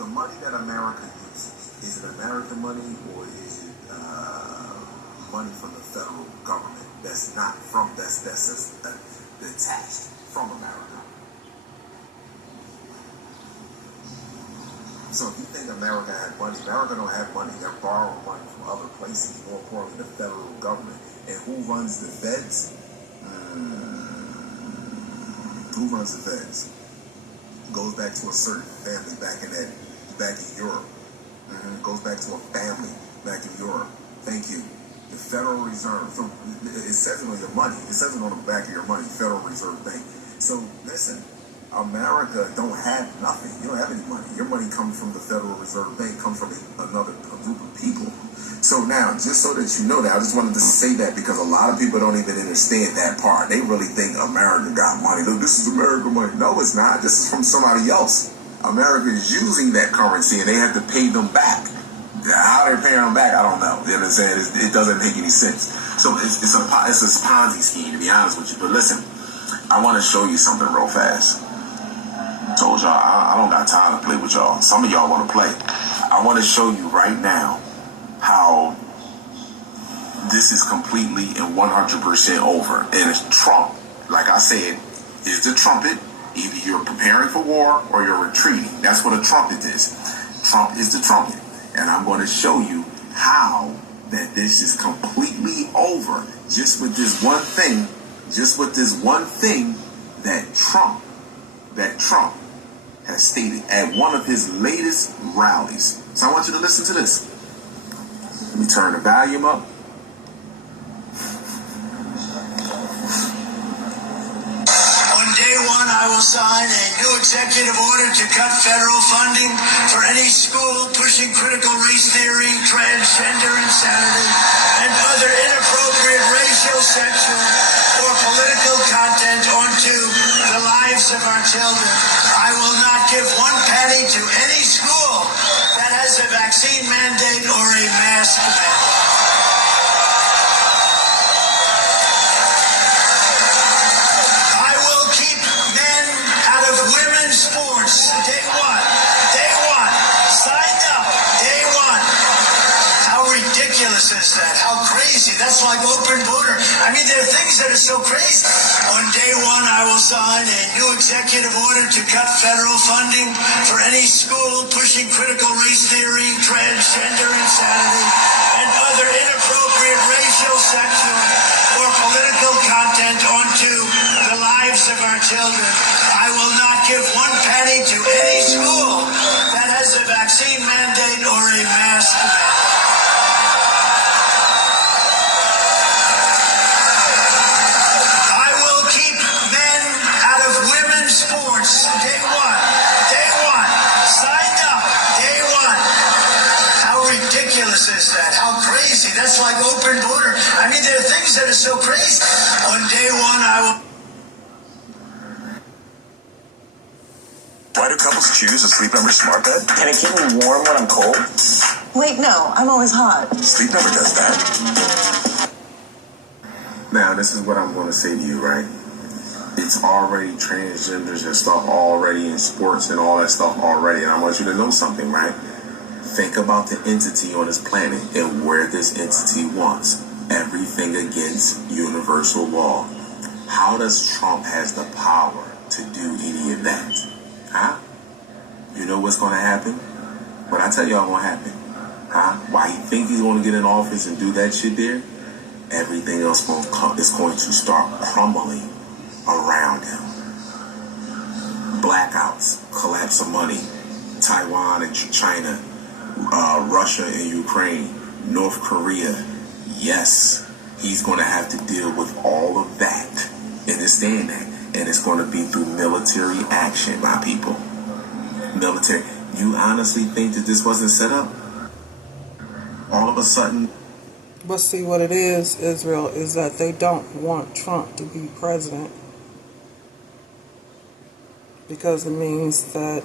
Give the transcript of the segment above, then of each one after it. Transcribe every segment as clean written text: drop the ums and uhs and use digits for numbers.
the money that America uses, is it American money or is it money from the federal government that's not from, that's detached from America? So if you think America had money, America don't have money. They're borrowing money from other places, more importantly the federal government. And who runs the feds? Who runs the feds? Goes back to a certain family back in Europe. Goes back to a family back in Europe. Thank you. The Federal Reserve. So it says it on your money. It says it on the back of your money, Federal Reserve Bank. So listen, America don't have nothing. You don't have any money. Your money comes from the Federal Reserve Bank, comes from a group of people. So now, just so that you know that, I just wanted to say that because a lot of people don't even understand that part. They really think America got money. Look, this is American money. No, it's not. This is from somebody else. America is using that currency and they have to pay them back. How they're paying them back, I don't know. You know what I'm saying? It doesn't make any sense. So it's a Ponzi scheme, to be honest with you. But listen, I want to show you something real fast. Told y'all, I don't got time to play with y'all. Some of y'all want to play. I want to show you right now how this is completely and 100% over. And it's Trump, like I said, is the trumpet. Either you're preparing for war or you're retreating. That's what a trumpet is. Trump is the trumpet. And I'm going to show you how that this is completely over. Just with this one thing, that Trump has stated at one of his latest rallies. So I want you to listen to this. Let me turn the volume up. On day one, I will sign a new executive order to cut federal funding for any school pushing critical race theory, transgender insanity, and other inappropriate racial, sexual, or political content onto the lives of our children. I will not give one penny to any school that has a vaccine mandate or a mask mandate. I will keep men out of women's sports. Day one. Signed up. Day one. How ridiculous is that? How crazy. That's like open border. I mean, there are things that are so crazy. On day one, I will sign a new executive order to cut federal funding for any school pushing critical race theory, transgender insanity, and other inappropriate racial, sexual, or political content onto the lives of our children. I will not give one penny to any school that has a vaccine mandate or a mask mandate. Day one. Signed up. Day one. How ridiculous is that? How crazy. That's like open border. I mean, there are things that are so crazy. On day one, I will... Why do couples choose a Sleep Number smart bed? Can it keep me warm when I'm cold? Wait, no. I'm always hot. Sleep Number does that. Now, this is what I'm going to say to you, right? It's already transgenders and stuff already in sports and all that stuff already. And I want you to know something, right? Think about the entity on this planet and where this entity wants everything against universal law. How does Trump has the power to do any of that? Huh? You know what's going to happen? What I tell y'all going to happen? Huh? Why he think he's going to get in office and do that shit there? Everything else is going to start crumbling around him. Blackouts, collapse of money, Taiwan and China, Russia and Ukraine, North Korea. Yes, he's going to have to deal with all of that. Understand that. And it's going to be through military action, my people. Military. You honestly think that this wasn't set up? All of a sudden. But see, what it is, Israel, is that they don't want Trump to be president. Because it means that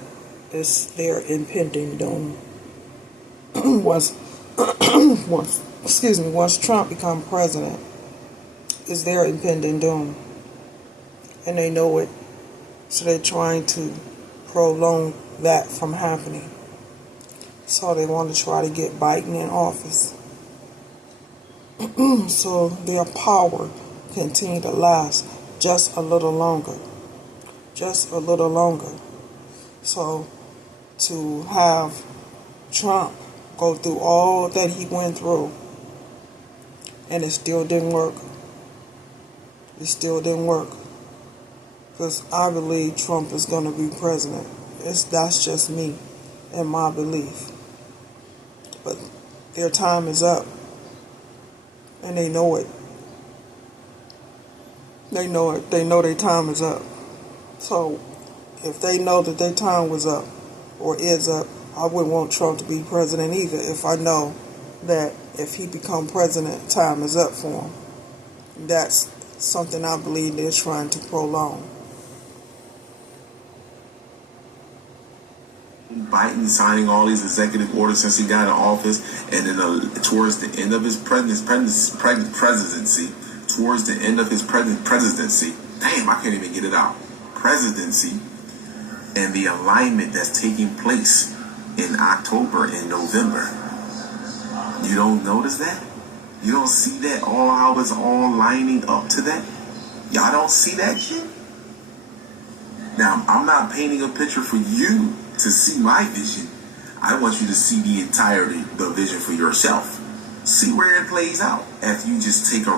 it's their impending doom. once Trump becomes president, it's their impending doom. And they know it. So they're trying to prolong that from happening. So they want to try to get Biden in office. So their power continue to last just a little longer. Just a little longer. So to have Trump go through all that he went through, and it still didn't work. It still didn't work. Because I believe Trump is going to be president. That's just me and my belief. But their time is up. And they know it. They know it. They know their time is up. So if they know that their time was up or is up, I wouldn't want Trump to be president either if I know that if he become president, time is up for him. That's something I believe they're trying to prolong. Biden signing all these executive orders since he got in office, and then towards the end of his presidency, damn, I can't even get it out. Presidency, and the alignment that's taking place in October and November. You don't notice that? You don't see that all how it's all lining up to that? Y'all don't see that shit? Now, I'm not painting a picture for you to see my vision. I want you to see the entirety, the vision for yourself. See where it plays out after you just take a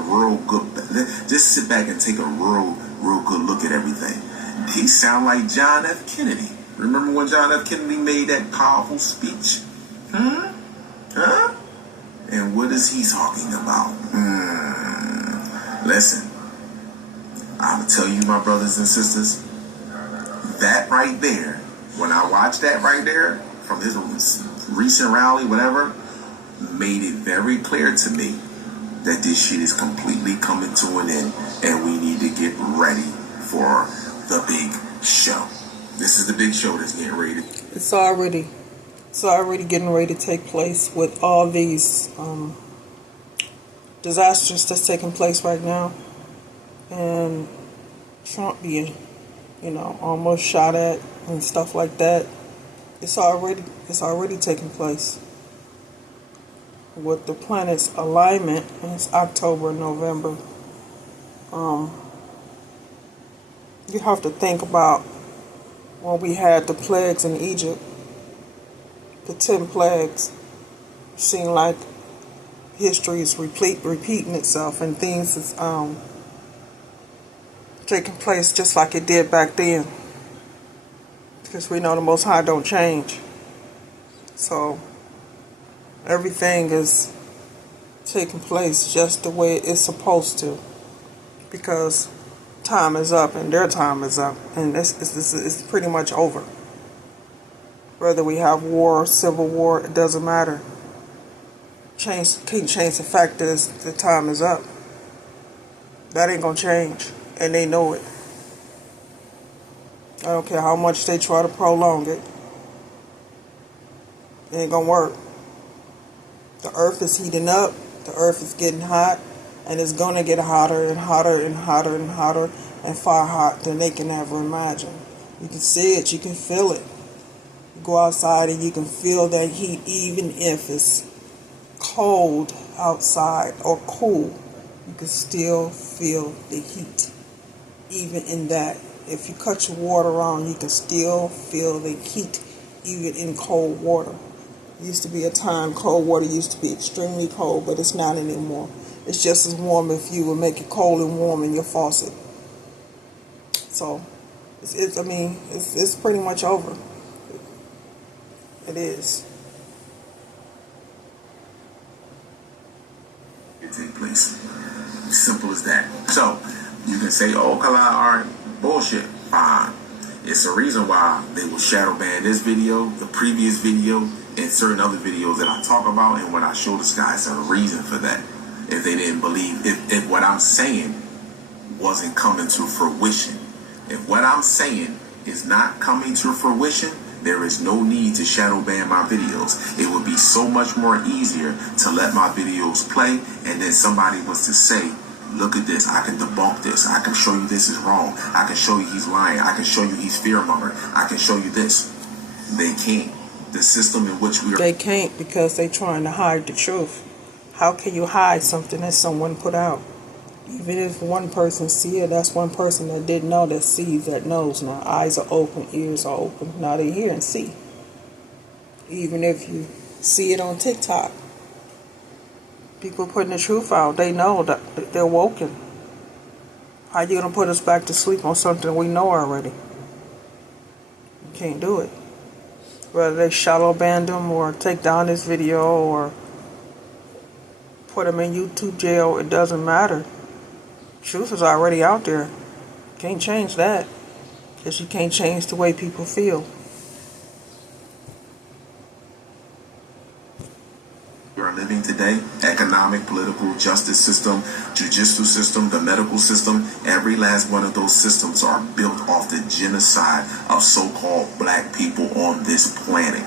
just sit back and take a real good look at everything. He sound like John F. Kennedy. Remember when John F. Kennedy made that powerful speech? Huh? And what is he talking about? Listen, I will tell you, my brothers and sisters, that right there, when I watched that right there from his recent rally, whatever, made it very clear to me that this shit is completely coming to an end, and we need to get ready for the big show. This is the big show that's getting ready. It's already getting ready to take place with all these disasters that's taking place right now, and Trump being, almost shot at and stuff like that. It's already taking place with the planet's alignment. And it's October, November. You have to think about when we had the plagues in Egypt. The 10 plagues seem like history is repeating itself, and things is taking place just like it did back then. Because we know the Most High don't change. So everything is taking place just the way it's supposed to. Because time is up and their time is up. And it's pretty much over. Whether we have war, civil war, it doesn't matter. Can't change the fact that the time is up. That ain't gonna change. And they know it. I don't care how much they try to prolong it. It ain't gonna work. The earth is heating up. The earth is getting hot. And it's gonna get hotter and hotter and hotter and hotter and far hot than they can ever imagine. You can see it. You can feel it. You go outside and you can feel that heat, even if it's cold outside or cool. You can still feel the heat. Even in that. If you cut your water on, you can still feel the heat, even in cold water. It used to be a time cold water used to be extremely cold, but it's not anymore. It's just as warm if you would make it cold and warm in your faucet. So, it's pretty much over. It is. It take place. Simple as that. So, you can say, oh, Kalai, all right. Bullshit. Fine. It's a reason why they will shadow ban this video, the previous video, and certain other videos that I talk about. And when I show the guys a reason for that, if they didn't believe, if what I'm saying wasn't coming to fruition, if what I'm saying is not coming to fruition, there is no need to shadow ban my videos. It would be so much more easier to let my videos play, and then somebody was to say, look at this, I can debunk this, I can show you this is wrong, I can show you he's lying, I can show you he's fear-mongering, I can show you this. They can't. the system in which we are. They can't because they're trying to hide the truth. How can you hide something that someone put out? Even if one person see it, that's one person that didn't know, that sees, that knows. Now eyes are open, ears are open. Now they hear and see. Even if you see it on TikTok, people putting the truth out, they know that they're woken. How you gonna put us back to sleep on something we know already? You can't do it. Whether they shadow ban them or take down this video or put them in YouTube jail, it doesn't matter. Truth is already out there. Can't change that. Because you can't change the way people feel. We are living today, economic, political, justice system, judicial system, the medical system, every last one of those systems are built off the genocide of so-called black people on this planet.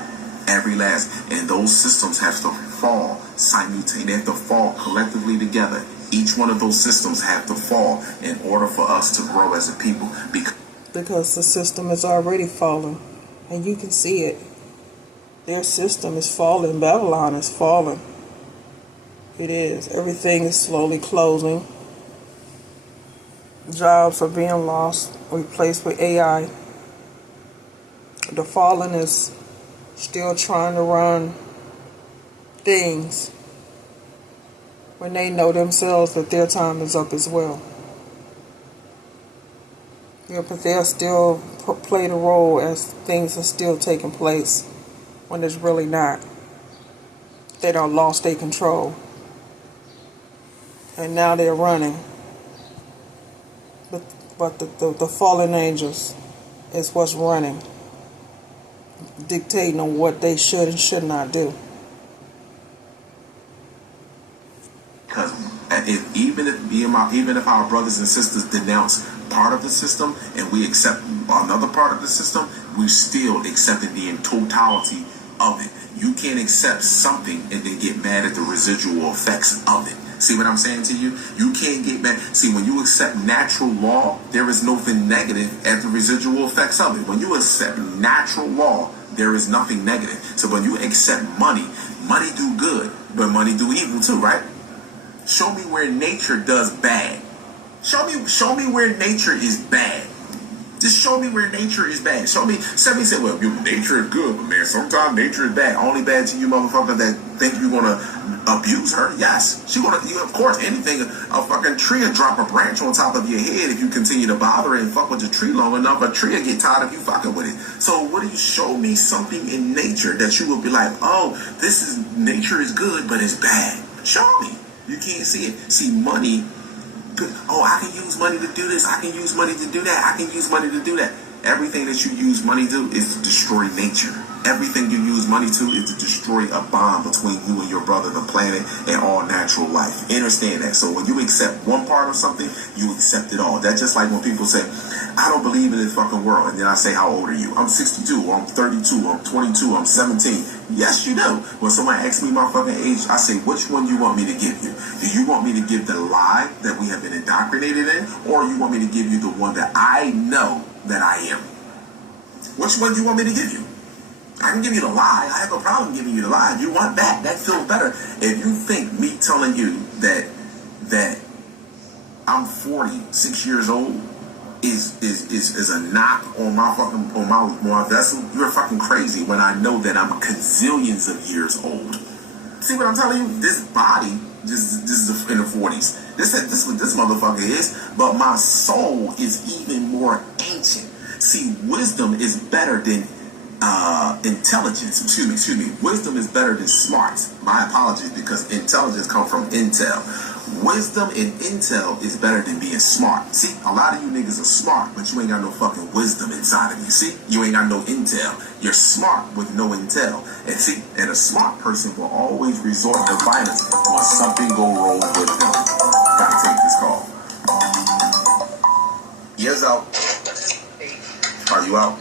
Every last, and those systems have to fall simultaneously. They have to fall collectively together. Each one of those systems have to fall in order for us to grow as a people. Because the system is already falling, and you can see it. Their system is falling. Babylon is falling. It is. Everything is slowly closing. Jobs are being lost, replaced with AI. The fallen is still trying to run things when they know themselves that their time is up as well. Yeah, but they'll still play the role as things are still taking place when it's really not. They don't lost their control. And now they're running. But the fallen angels is what's running, dictating on what they should and should not do. Because even if our brothers and sisters denounce part of the system and we accept another part of the system, we're still accepting the totality of it. You can't accept something and then get mad at the residual effects of it. See what I'm saying to you? You can't get mad. See, when you accept natural law, there is nothing negative at the residual effects of it. When you accept natural law, there is nothing negative. So when you accept money, money do good, but money do evil too, right? Show me where nature does bad. Show me where nature is bad. Just show me where nature is bad. Somebody said, well, nature is good, but man, sometimes nature is bad. Only bad to you motherfuckers that think you're going to abuse her. Yes. Of course, anything, a fucking tree will drop a branch on top of your head if you continue to bother it and fuck with the tree long enough. A tree will get tired of you fucking with it. So what do you show me something in nature that you will be like, oh, nature is good, but it's bad. Show me. You can't see it. See, money. Oh, I can use money to do this. I can use money to do that. I can use money to do that. Everything that you use money to is to destroy nature. Everything you use money to is to destroy a bond between you and your brother, the planet, and all natural life. Understand that. So when you accept one part of something, you accept it all. That's just like when people say, I don't believe in this fucking world. And then I say, how old are you? I'm 62, or I'm 32, or I'm 22, or I'm 17. Yes, you do. When someone asks me my fucking age, I say, which one do you want me to give you? Do you want me to give the lie that we have been indoctrinated in? Or you want me to give you the one that I know that I am? Which one do you want me to give you? I can give you the lie. I have no problem giving you the lie. You want that. That feels better. If you think me telling you that I'm 46 years old is a knock on my vessel, you're fucking crazy when I know that I'm gazillions of years old. See what I'm telling you? This body, this is in the 40s. This motherfucker is, but my soul is even more ancient. See, wisdom is better than intelligence. Excuse me. Wisdom is better than smart. My apologies, because intelligence comes from intel. Wisdom and intel is better than being smart. See, a lot of you niggas are smart, but you ain't got no fucking wisdom inside of you. See, you ain't got no intel. You're smart with no intel. And see, and a smart person will always resort to violence when something go wrong with them. Gotta take this call. Yes, out. Are you out?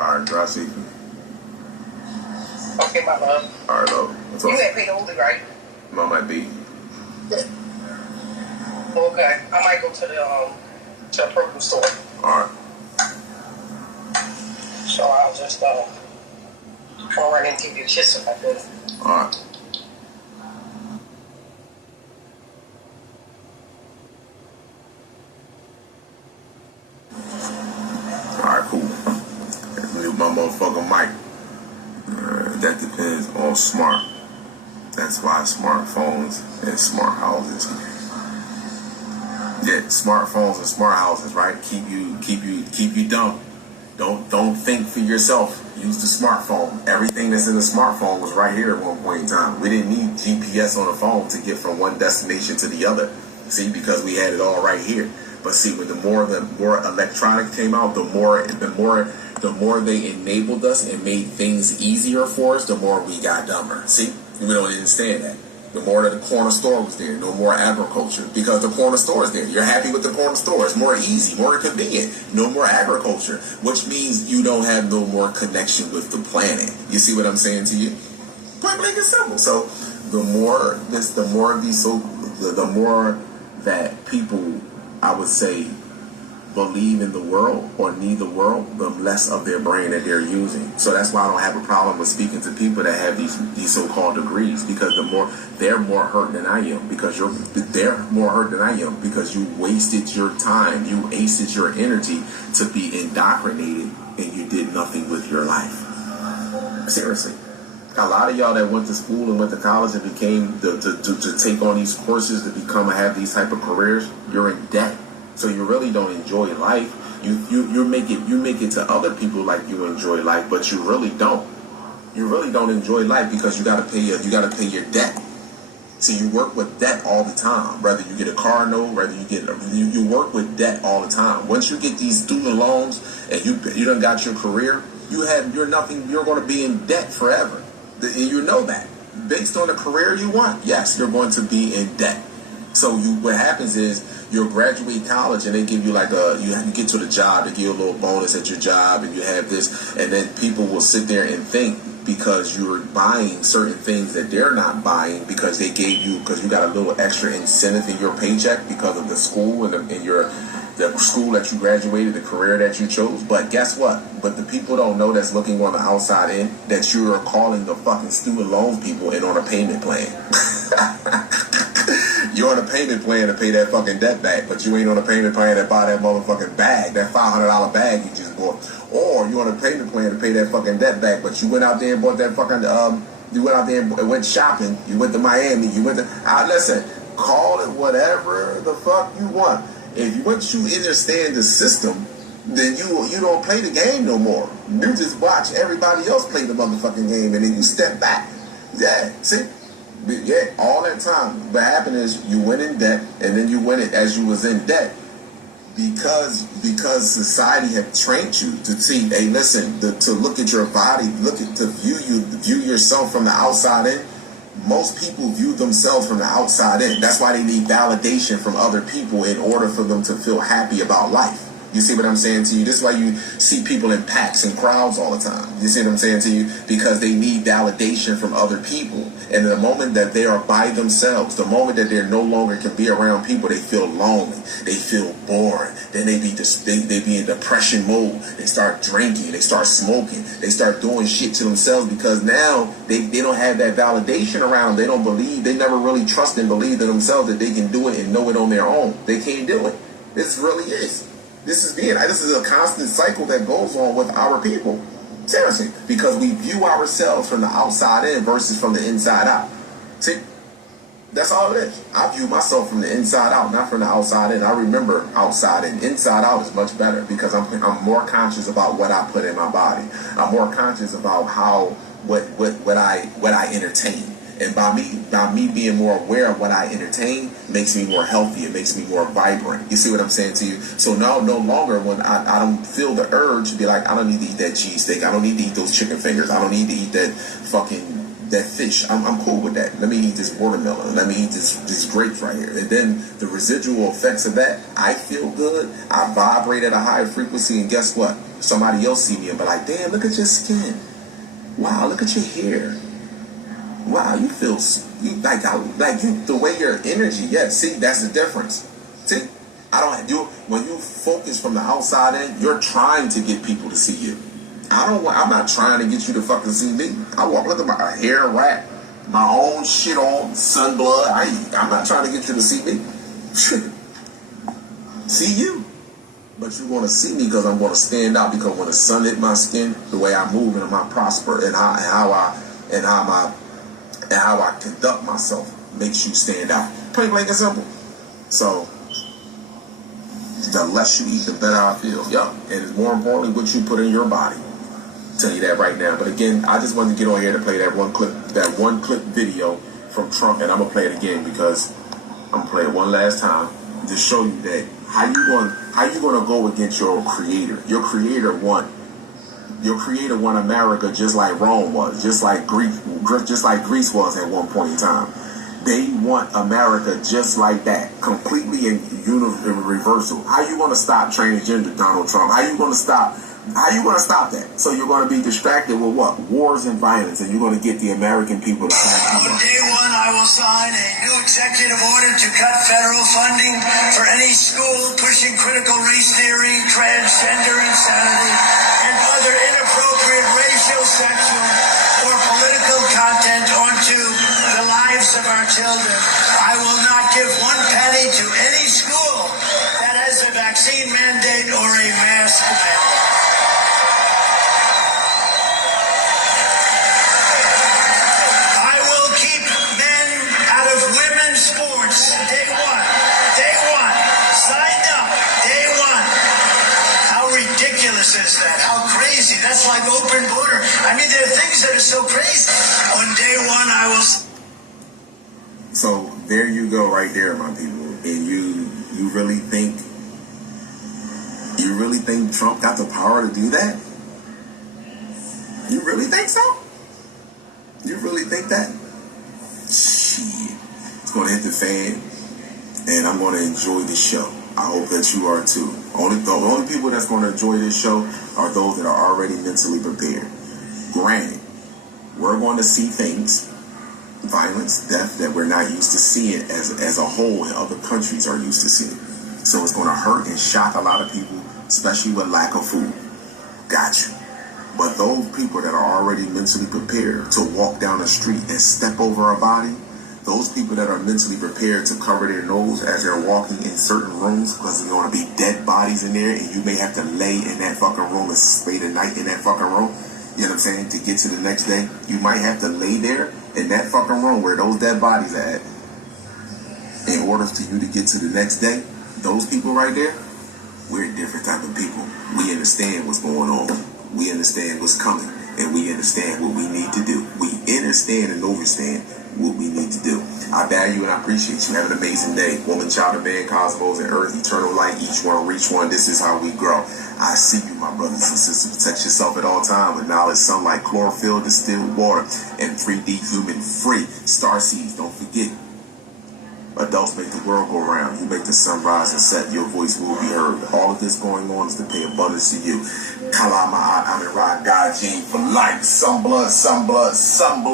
Alright, drive safely. Okay, my love. Alright, love. What's up? You ain't paid the Holy, right? No, might be. Okay, I might go to the produce store. Alright. So I'll just phone right and give you a kiss if I could. All right. Alright, cool. Mute my motherfucking mic. That depends on smart. That's why smartphones and smart houses. Yeah, smartphones and smart houses, right? Keep you dumb. Don't think for yourself. Use the smartphone. Everything that's in the smartphone was right here at one point in time. We didn't need GPS on the phone to get from one destination to the other. See, because we had it all right here. But see, when the more electronic came out, the more they enabled us and made things easier for us, the more we got dumber. See, we don't understand that. The more that the corner store was there, no more agriculture because the corner store is there. You're happy with the corner store. It's more easy, more convenient. No more agriculture, which means you don't have no more connection with the planet. You see what I'm saying to you? Point blank and simple. So the more that people, I would say, believe in the world or need the world, the less of their brain that they're using. So that's why I don't have a problem with speaking to people that have these so-called degrees, because they're more hurt than I am, because they're more hurt than I am because you wasted your time, you wasted your energy to be indoctrinated and you did nothing with your life. Seriously. A lot of y'all that went to school and went to college and became to take on these courses to have these type of careers, you're in debt. So you really don't enjoy life. You make it to other people like you enjoy life, but you really don't. You really don't enjoy life because you gotta pay your debt. So you work with debt all the time. Whether you get a car note, whether you work with debt all the time. Once you get these student loans and you done got your career, you're going to be in debt forever. And you know that. Based on the career you want, yes, you're going to be in debt. So what happens is you'll graduate college and they give you you get to the job, they give you a little bonus at your job and you have this, and then people will sit there and think because you're buying certain things that they're not buying because you got a little extra incentive in your paycheck because of the school and the school that you graduated, the career that you chose. But guess what? But the people don't know that's looking on the outside in that you are calling the fucking student loan people and on a payment plan. You're on a payment plan to pay that fucking debt back, but you ain't on a payment plan to buy that motherfucking bag, that $500 bag you just bought. Or you on a payment plan to pay that fucking debt back, but you went out there and bought that fucking, you went out there and went shopping, you went to Miami, listen, call it whatever the fuck you want. Once you understand the system, then you don't play the game no more. You just watch everybody else play the motherfucking game and then you step back. Yeah, see? Yeah, all that time. What happened is you went in debt, and then you went it as you was in debt because society have trained you to see, hey, listen, to look at your body, to view yourself from the outside in. Most people view themselves from the outside in. That's why they need validation from other people in order for them to feel happy about life. You see what I'm saying to you? This is why you see people in packs and crowds all the time. You see what I'm saying to you? Because they need validation from other people. And the moment that they are by themselves, the moment that they no longer can be around people, they feel lonely. They feel bored. Then they be in depression mode. They start drinking. They start smoking. They start doing shit to themselves because now they don't have that validation around. They don't believe. They never really trust and believe in themselves that they can do it and know it on their own. They can't do it. This really is. This is a constant cycle that goes on with our people. Seriously. Because we view ourselves from the outside in versus from the inside out. See? That's all it is. I view myself from the inside out, not from the outside in. I remember outside in. Inside out is much better because I'm more conscious about what I put in my body. I'm more conscious about what I entertain. And by me being more aware of what I entertain makes me more healthy. It makes me more vibrant. You see what I'm saying to you? So now, no longer when I don't feel the urge to be like, I don't need to eat that cheesesteak. I don't need to eat those chicken fingers. I don't need to eat that fish. I'm cool with that. Let me eat this watermelon. Let me eat this grapes right here. And then the residual effects of that, I feel good. I vibrate at a higher frequency. And guess what? Somebody else see me and be like, damn, look at your skin. Wow, look at your hair. Wow, you feel the way your energy. Yeah, see, that's the difference. See, when you focus from the outside in, you're trying to get people to see you. I'm not trying to get you to fucking see me. I walk, look at my hair wrap, my own shit on, sun blood. I'm not trying to get you to see me. See you. But you're going to see me because I'm going to stand out, because when the sun hit my skin, the way I move and I prosper and how I conduct myself makes you stand out. Plain blank and simple. So the less you eat, the better I feel. Yeah. And more importantly, what you put in your body. I'll tell you that right now. But again, I just wanted to get on here to play that one clip video from Trump, and I'm gonna play it again because I'm gonna play it one last time to show you that how you gonna go against your creator. Your creator won America just like Rome was, just like Greece was at one point in time. They want America just like that, completely in reversal. How you gonna stop transgender, Donald Trump? How you gonna stop that? So you're gonna be distracted with what? Wars and violence, and you're gonna get the American people to back you On up. day one, I will sign a new executive order to cut federal funding for any school pushing critical race theory, transgender insanity, and other inappropriate racial, sexual, or political content onto the lives of our children. I will not give one penny to any school that has a vaccine mandate or a mask mandate. I will keep men out of women's sports. Day one. Day one. Signed up. Day one. How ridiculous is that? How crazy. That's like open border. I mean, there are things that are so crazy. On day one, I will... So there you go, right there, my people. And you really think Trump got the power to do that? You really think so? You really think that? Shit. It's going to hit the fan, and I'm going to enjoy the show. I hope that you are too. The only people that's going to enjoy this show are those that are already mentally prepared. Granted, we're going to see things, violence, death, that we're not used to seeing as a whole and other countries are used to seeing. So it's going to hurt and shock a lot of people, especially with lack of food. Got you. But those people that are already mentally prepared to walk down the street and step over a body, those people that are mentally prepared to cover their nose as they're walking in certain rooms because there's going to be dead bodies in there and you may have to lay in that fucking room and stay the night in that fucking room, you know what I'm saying, to get to the next day. You might have to lay there in that fucking room where those dead bodies are at in order for you to get to the next day. Those people right there, we're a different type of people. We understand what's going on. We understand what's coming. And we understand what we need to do. We understand and understand what we need to do. I value and I appreciate you. Have an amazing day. Woman, child, and man, cosmos, and earth, eternal light. Each one, reach one. This is how we grow. I see you, my brothers and sisters. Protect yourself at all times with knowledge, sunlight, chlorophyll, distilled water, and 3D human free. Star seeds, don't forget. Adults make the world go round. You make the sun rise and set. Your voice will be heard. All of this going on is to pay abundance to you. Kalama, I'm in Rod God Gene for life. Some blood, some blood, some blood.